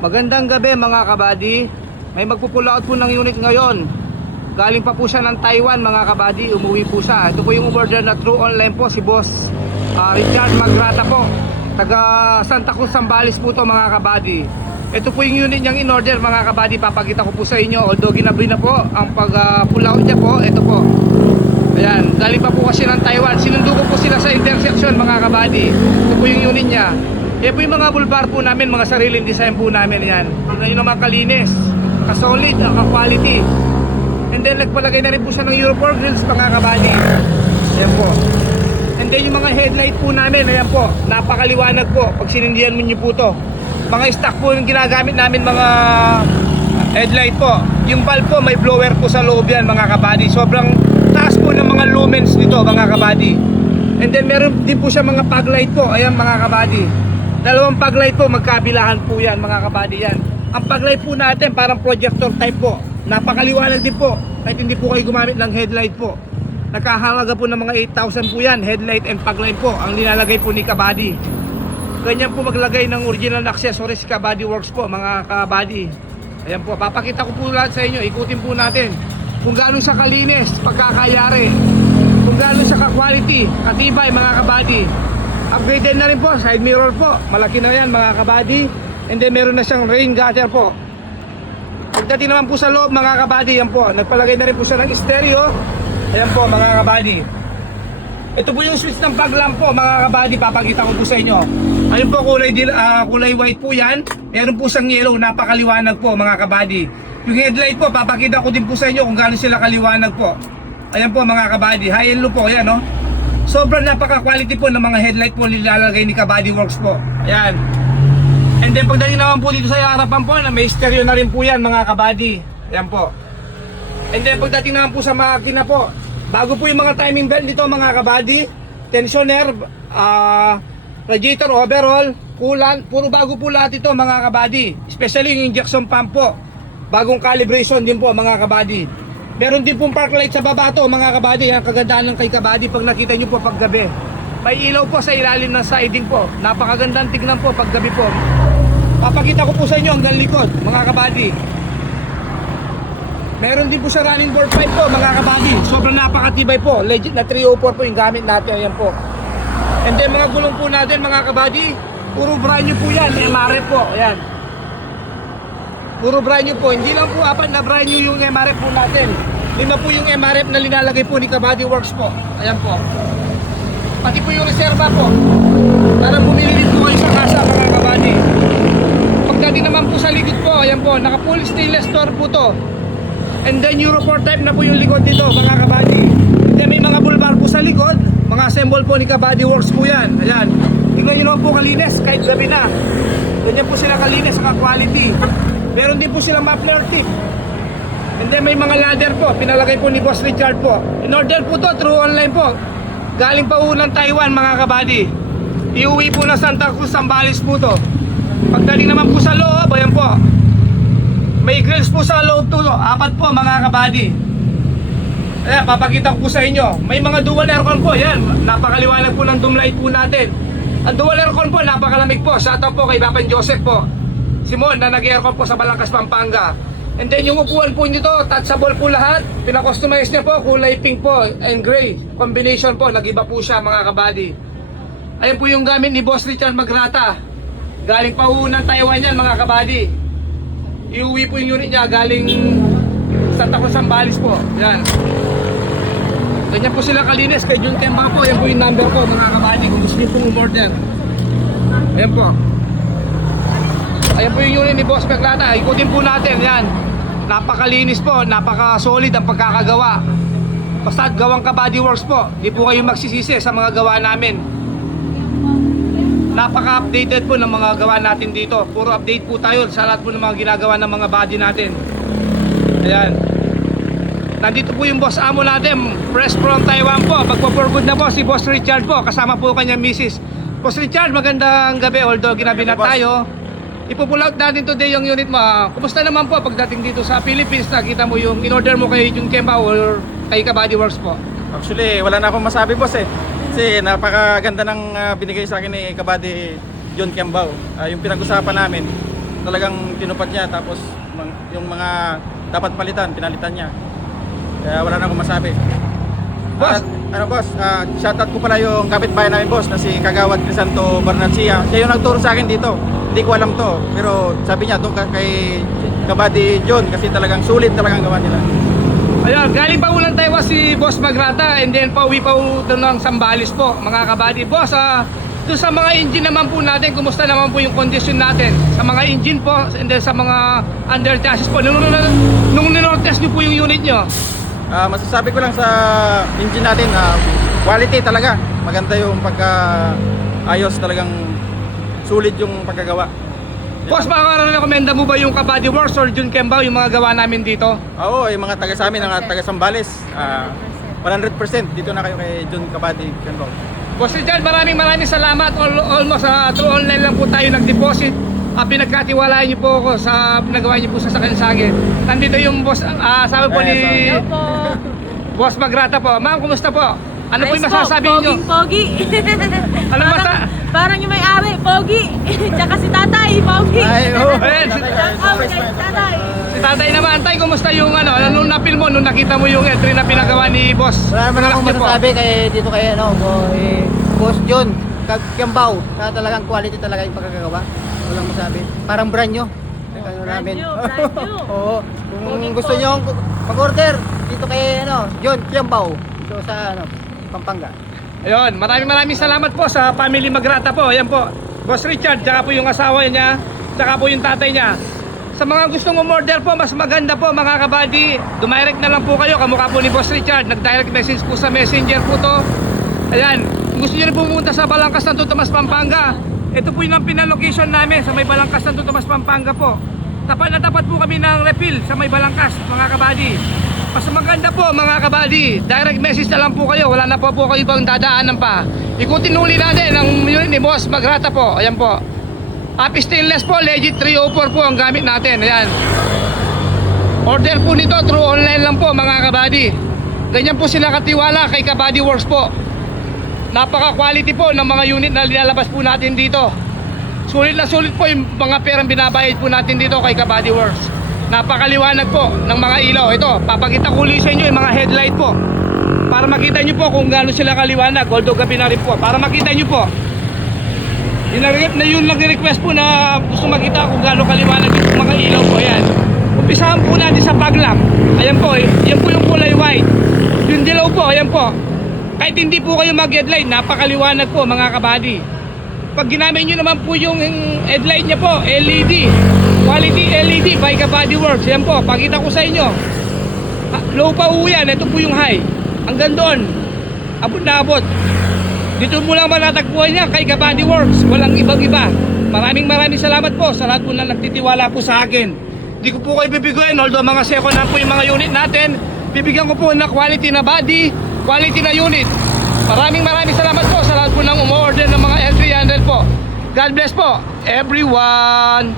Magandang gabi mga kabady. May magpupull out po ng unit ngayon. Galing pa po siya ng Taiwan mga kabady. Umuwi po siya. Ito po yung order na through online po. Si Boss Richard Magrata po, taga Santa Cruz, Zambales po to mga kabady. Ito po yung unit niyang in order mga kabady. Papakita ko po sa inyo. Although ginabi na po ang pag-pull out niya po. Ito po. Ayan. Galing pa po kasi ng Taiwan. Sinundo ko po sila sa intersection mga kabady. Ito po yung unit niya. Yan po yung mga bulbar po namin, mga sariling design po namin yan. Tignan nyo naman kalinis, kasolid, ka-quality. And then nagpalagay na rin po siya ng Euro 4 grills mga kabady. Ayan po. And then yung mga headlight po namin, ayan po, napakaliwanag po pag sinindihan mo nyo po to. Mga stock po yung ginagamit namin mga headlight po. Yung bulb po, may blower po sa loob yan mga kabady. Sobrang taas po ng mga lumens nito mga kabady. And then meron din po siya mga fog light po, ayan mga kabady. Dalawang fog light po, magkabilahan po yan mga kabady yan. Ang fog light po natin parang projector type po. Napakaliwanag din po, kahit hindi po kayo gumamit ng headlight po. Nakahalaga po ng mga 8,000 po yan, headlight and fog light po ang nilalagay po ni kabady. Ganyan po maglagay ng original accessories si Kabady Works po mga kabady. Ayan po, papakita ko po lahat sa inyo, ikutin po natin kung gaano siya kalinis, pagkakayari, kung gaano siya ka-quality, katibay mga kabady. Upgraded na rin po, side mirror po, malaki na yan mga kabady. And then meron na siyang rain gutter po. Pagdating naman po sa loob mga kabady, yan po, nagpalagay na rin po siya ng stereo. Ayan po mga kabady. Ito po yung switch ng fog lamp po mga kabady, papakita ko po sa inyo. Ayun po, kulay white po yan. Meron po siyang yellow, napakaliwanag po mga kabady. Yung headlight po, papakita ko din po sa inyo kung gaano sila kaliwanag po. Ayan po mga kabady, high and low po, ayan no. Sobrang napaka-quality po ng mga headlight po nilalagay ni Kabady Works po. Ayan. And then pagdating naman po dito sa harapan po, na may stereo na rin po yan mga kabady. Ayan po. And then pagdating naman po sa makina po, bago po yung mga timing belt dito mga kabady, tensioner, radiator overall, coolant, puro bago po lahat ito mga kabady. Especially yung injection pump po. Bagong calibration din po mga kabady. Meron din pong park light sa baba to mga kabady. Ang kagandahan ng kay kabady pag nakita nyo po paggabi. May ilaw po sa ilalim ng siding po. Napakagandang tignan po paggabi po. Papakita ko po sa inyo hanggang likod mga kabady. Meron din po sa running board pipe po mga kabady. Sobrang napakatibay po. Legit na 304 po yung gamit natin. Ayan po. And then mga gulong po natin mga kabady, puro brand new po yan. MRF po. Ayan. Puro brand new po. Hindi lang po apat na brand new yung MRF po natin. 5 po yung MRF na linalagay po ni Kabady Works po. Ayan po. Pati po yung reserva po. Para bumili din po kayo sa kasa mga kabady. Pagdating naman po sa likod po, ayan po, naka full stainless door po to. And then Euro 4 type na po yung likod dito mga kabady. And then may mga bulbar po sa likod. Mga assemble po ni Kabady Works po yan. Ayan. Tingnan nyo naman po kalinis kahit gabi na. Ganyan po sila kalinis sa quality. Meron din po silang muffler tip. And then may mga ladder po, pinalagay po ni Boss Richard po. In order po to through online po. Galing pa po ng Taiwan mga kabady. Iuwi po na Santa Cruz, Zambales po to. Pagdating naman po sa loob, ayan po. May grills po sa loob to, 4 po mga kabady. Ayan, papakita ko po sa inyo. May mga dual aircon po, yan. Napakaliwanag po ng doom light po natin. Ang dual aircon po, napakalamig po. Shoutout po kay Bapan Joseph po. Simon na nag-aircon po sa Balangkas, Pampanga. And then yung upuan po nito, touchable po lahat. Pinakustomize niya po, kulay pink po and gray. Combination po, nag-iba po siya mga kabady. Ayan po yung gamit ni Boss Richard Magrata. Galing pa po ng Taiwan yan mga kabady. Iuwi po yung unit niya galing Santa Cruz, Zambales po. Yan. Ganyan po sila kalinis. Kay Jun Temba po, yan po yung number ko mga kabady. Kung gusto niyo pong umorder. Ayan po. Ayan po yung unit ni Boss Magrata. Ikutin po natin, yan. Napakalinis po, napaka-solid ang pagkakagawa. Basta gawang Kabady Works po. Hindi po kayo magsisisi sa mga gawa namin. Napaka-updated po ng mga gawa natin dito. Puro update po tayo sa lahat po ng mga ginagawa ng mga body natin. Ayan. Nandito po yung boss amo natin, fresh from Taiwan po. Magpo-for good na po si Boss Richard po. Kasama po kanyang misis. Boss Richard, magandang gabi. Although ginabi na tayo, ipupull out natin today yung unit mo. Kumusta naman po pagdating dito sa Philippines? Nakita mo yung in-order mo kay Jun Kemba or kay Kabady Works po? Actually, wala na akong masabi boss eh. Kasi napakaganda ng binigay sa akin ni Kabady John Kembao. Yung pinag-usapan namin, talagang tinupad niya. Tapos yung mga dapat palitan, pinalitan niya. Kaya wala na akong masabi. Boss! Boss, shoutout ko pala yung kapitbahay namin boss na si Kagawad Crisanto Barnacia. Siya yung nagturo sa akin dito. Hindi ko alam to, pero sabi niya doon kay Kabady John kasi talagang sulit talagang gawa nila. Ayun, galing pa ulang tayo si Boss Magrata and then pauwi pa doon ng Sambales po, mga kabady. Boss, doon sa mga engine naman po natin, kumusta naman po yung condition natin? Sa mga engine po and then sa mga under chassis po. Nung ninortest nyo po yung unit nyo? Masasabi ko lang sa engine natin, quality talaga. Maganda yung pagka-ayos, talagang sulit yung pagkagawa. Boss, makaka-recommenda mo ba yung Kabady Works or Jun Kembao, yung mga gawa namin dito? Oo, yung mga taga sa amin, mga taga Sambales, 100% dito na kayo kay John Kabady Kembao. Boss Richard, maraming salamat. Almost through online lang po tayo nag-deposit. Pinagkatiwalaan niyo po ako sa pinagawa niyo po sa Sakansage. Nandito yung boss, sabi po ni Hello po. Boss Magrata po. Ma'am, kumusta po? Ano po yung Ayos masasabi niyo? Pogi. Ano Parang yung may-ari, pogi. Tsaka si tatay, pogi. Ay, oo. Ayan, si Tatay. tatay naman. Tay, kumusta yung nung napil mo, nung nakita mo yung entry na pinagawa ni boss? Wala naman akong Relax niyo po. masasabi kay dito kay Boss John Kagambao na talagang quality talaga yung pagkakagawa. Walang masabi. Parang brand nyo. Brand new. Oo. Kung Pogi gusto po. nyo mag-order dito kay John Kagambao dito sa Pampanga. Ayun, maraming salamat po sa family Magrata po. Ayan po, Boss Richard, tsaka po yung asawa niya, tsaka po yung tatay niya. Sa mga gustong umorder po, mas maganda po mga kabady, dumirect na lang po kayo, kamukha po ni Boss Richard, nag-direct message po sa messenger po to. Ayan, kung gusto nyo rin pumunta sa Balangkas ng Tomas, Pampanga, ito po yung pinalocation namin sa may Balangkas ng Tomas, Pampanga po. Tapat na tapat po kami ng refill sa may Balangkas, mga kabady. Mas maganda po mga kabady, direct message na lang po kayo, wala na po kayo ibang dadaanan pa. Ikutin uli natin ang unit ni Boss Magrata po. Ayan po, Happy Stainless po, legit 304 po ang gamit natin. Ayan, order po nito through online lang po mga kabady. Ganyan po sila katiwala kay Kabady Works po. Napaka quality po ng mga unit na nilalabas po natin dito. Sulit na sulit po yung mga perang binabayad po natin dito kay Kabady Works. Napakaliwanag po ng mga ilaw. Ito, papakita ko ulit sa inyo yung mga headlight po, para makita nyo po kung gaano sila kaliwanag. Although gabi na rin po, para makita nyo po. Yung nag-request po na gusto makita kung gaano kaliwanag yung mga ilaw po. Ayan, umpisahan po natin sa paglamp. Ayan po, yan po yung kulay white. Yung dilaw po, ayan po. Kahit hindi po kayo mag-headlight, napakaliwanag po mga kabady. Pag ginamit nyo naman po yung headlight nya po, LED, quality LED by Kabady Works. Yan po, pakita ko sa inyo. Low pa po yan, ito po yung high. Hanggang doon, abot na abot. Dito mo lang matatagpuan niya kay Kabady Works. Walang ibang iba. Maraming salamat po sa lahat po na nagtitiwala po sa akin. Hindi ko po kayo bibiguin, although mga second hand po yung mga unit natin. Bibigyan ko po na quality na body, quality na unit. Maraming salamat po sa lahat po ng umorder ng mga L300 po. God bless po everyone.